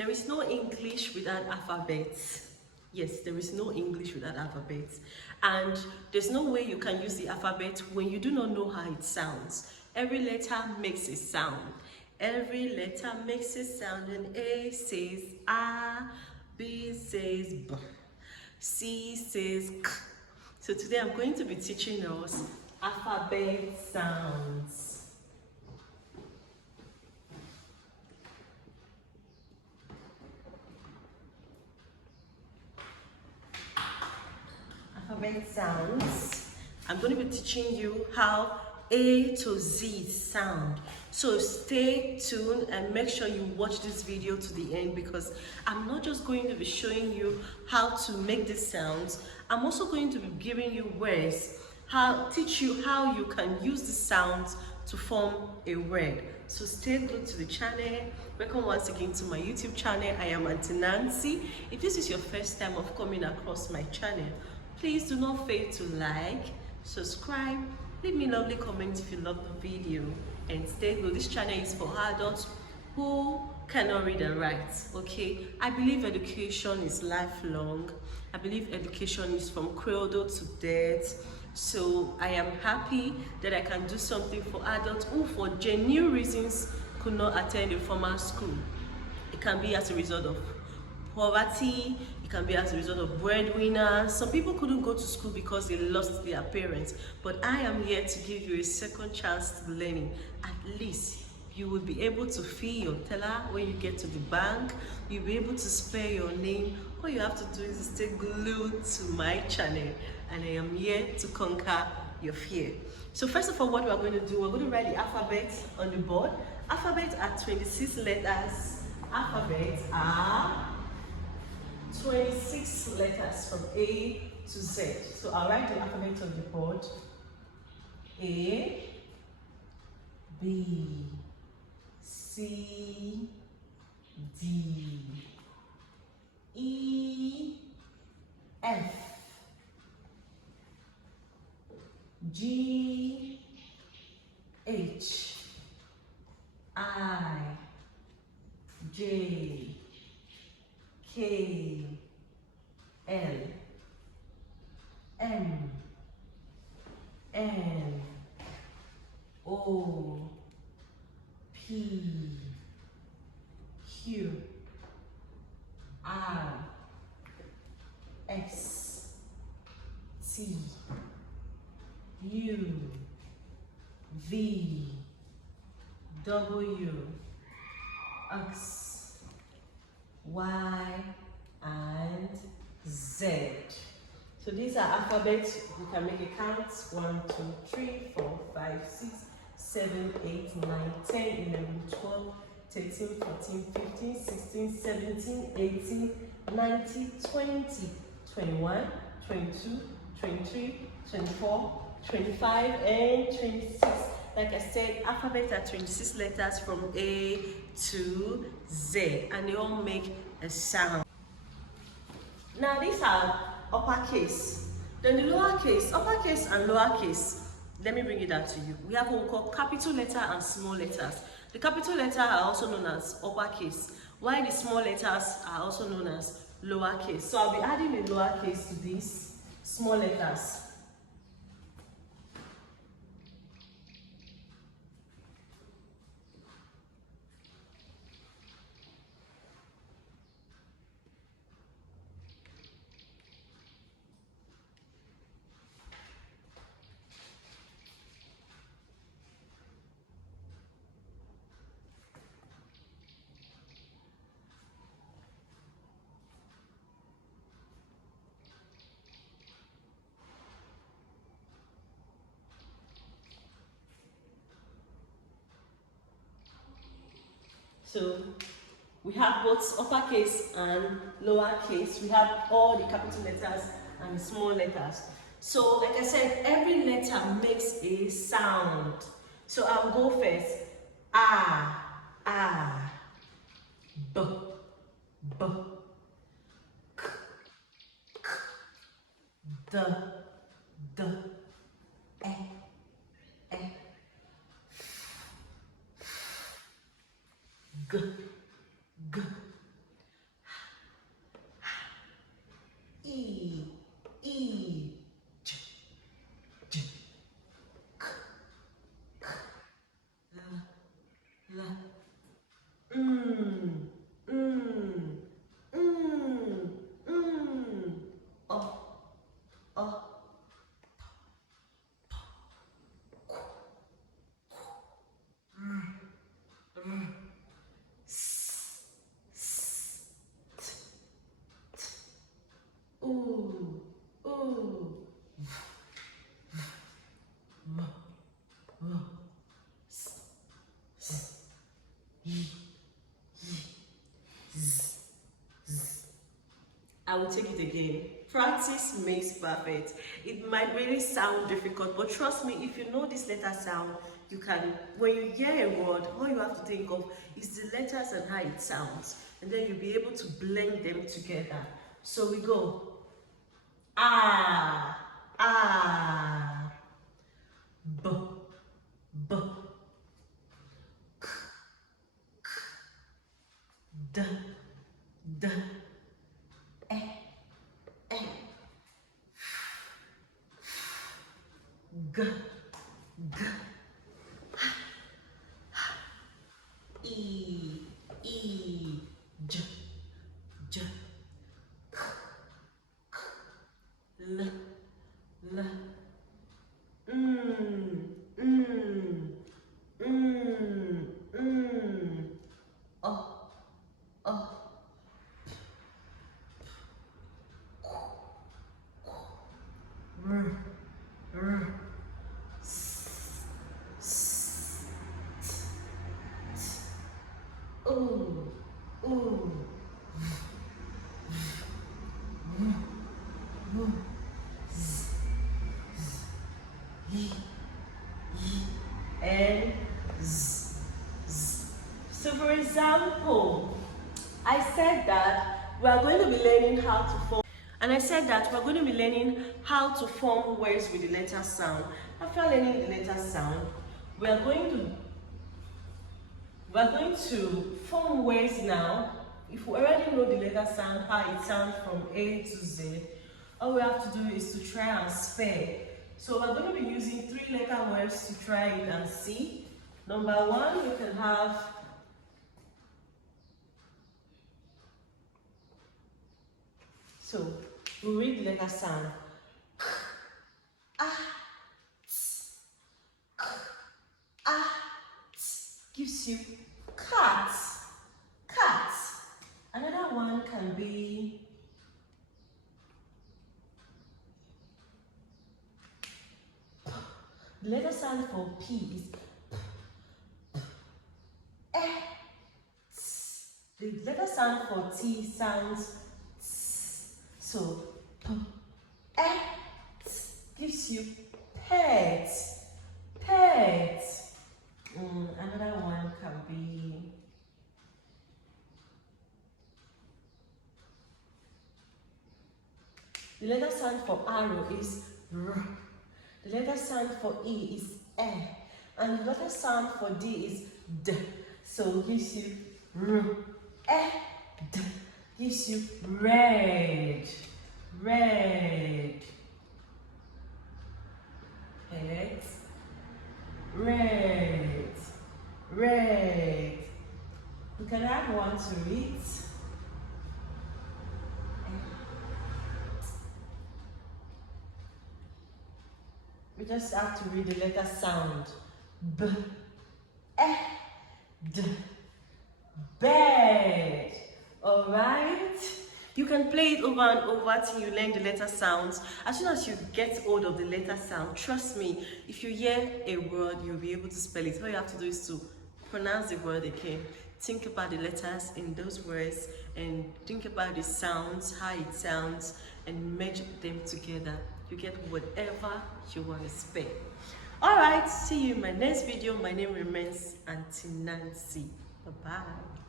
There is no English without alphabets. Yes, there is no English without alphabets. And there's no way you can use the alphabet when you do not know how it sounds. Every letter makes a sound. Every letter makes a sound, and A says A, B says B, C says K. So today I'm going to be teaching us alphabet sounds. Alphabet sounds. I'm going to be teaching you how A to Z sound. So stay tuned and make sure you watch this video to the end, because I'm not just going to be showing you how to make these sounds. I'm also going to be giving you words, teach you how you can use the sounds to form a word. So stay glued to the channel. Welcome once again to my YouTube channel. I am Aunty Nancy. If this is your first time of coming across my channel, please do not fail to like, subscribe, leave me lovely comments if you love the video, and stay glued. This channel is for adults who cannot read and write, okay? I believe education is lifelong. I believe education is from cradle to death. So I am happy that I can do something for adults who for genuine reasons could not attend a formal school. It can be as a result of poverty, it can be as a result of breadwinner. Some people couldn't go to school because they lost their parents, but I am here to give you a second chance to learning. At least you will be able to fill your teller when you get to the bank. You'll be able to spell your name. All you have to do is stay glued to my channel, and I am here to conquer your fear. So first of all, what we're going to do, we're going to write the alphabet on the board. Alphabet are 26 letters. Alphabets are 26 letters from A to Z. So I'll write the alphabet on the board. A, B, C, D, E, F, G, H, I, J, K, L, M, N, O, P, Q, R, S, T, U, V, W, X, Y, and Z. So these are alphabets. You can make a count. 1, 2, 3, 4, 5, 6, 7, 8, 9, 10, 11, 12, 13, 14, 15, 16, 17, 18, 19, 20, 21, 22, 23, 24, 25, and 26. Like I said, alphabets are 26 letters from A to Z, and they all make a sound. Now these are uppercase. Then the lowercase, uppercase and lowercase. Let me bring it down to you. We have what we call capital letter and small letters. The capital letters are also known as uppercase, while the small letters are also known as lowercase. So I'll be adding the lowercase to these small letters. So we have both uppercase and lowercase. We have all the capital letters and the small letters. So like I said, every letter makes a sound. So I'll go first. A, B, B, K, K, D, D, E, E, F, G, G, ooh, ooh. M, m, s, s, y, y, z, z. I will take it again. Practice makes perfect. It might really sound difficult, but trust me, if you know this letter sound, you can, when you hear a word, all you have to think of is the letters and how it sounds. And then you'll be able to blend them together. So we go. Ah, ah, b, b, k, k, d, d, e, e, g, g, e, j, j, k, k, l, l, oh, oh, r, r, s, s, t, ooh, ooh, z, y, and z, z. So for example, I said that we are going to be learning how to form, and I said that we're going to be learning how to form words with the letter sound. After learning the letter sound, we're going to form words now. If we already know the letter sound, how it sounds from A to Z, all we have to do is to try and spell. So we're going to be using 3-letter words to try it and see. Number one, we can have so we read the letter sound. K, ah, t, k, ah, t, gives you cat, cat. Another one can be p. The letter sound for P is p, e, t. The letter sound for T sounds t. So p, e, t gives you pet, pet. Another one can be the letter sound for arrow is r. The letter sound for E is E. And the letter sound for D is D. So it gives you R, E, D. Gives you red, red. Head, red, red. We can add one to it. We just have to read the letter sound. B, E, D, bed. Alright? You can play it over and over till you learn the letter sounds. As soon as you get hold of the letter sound, trust me, if you hear a word, you'll be able to spell it. All you have to do is to pronounce the word again. Think about the letters in those words and think about the sounds, how it sounds, and merge them together. You get whatever you want to spell. Alright, see you in my next video. My name remains Aunty Nancy. Bye-bye.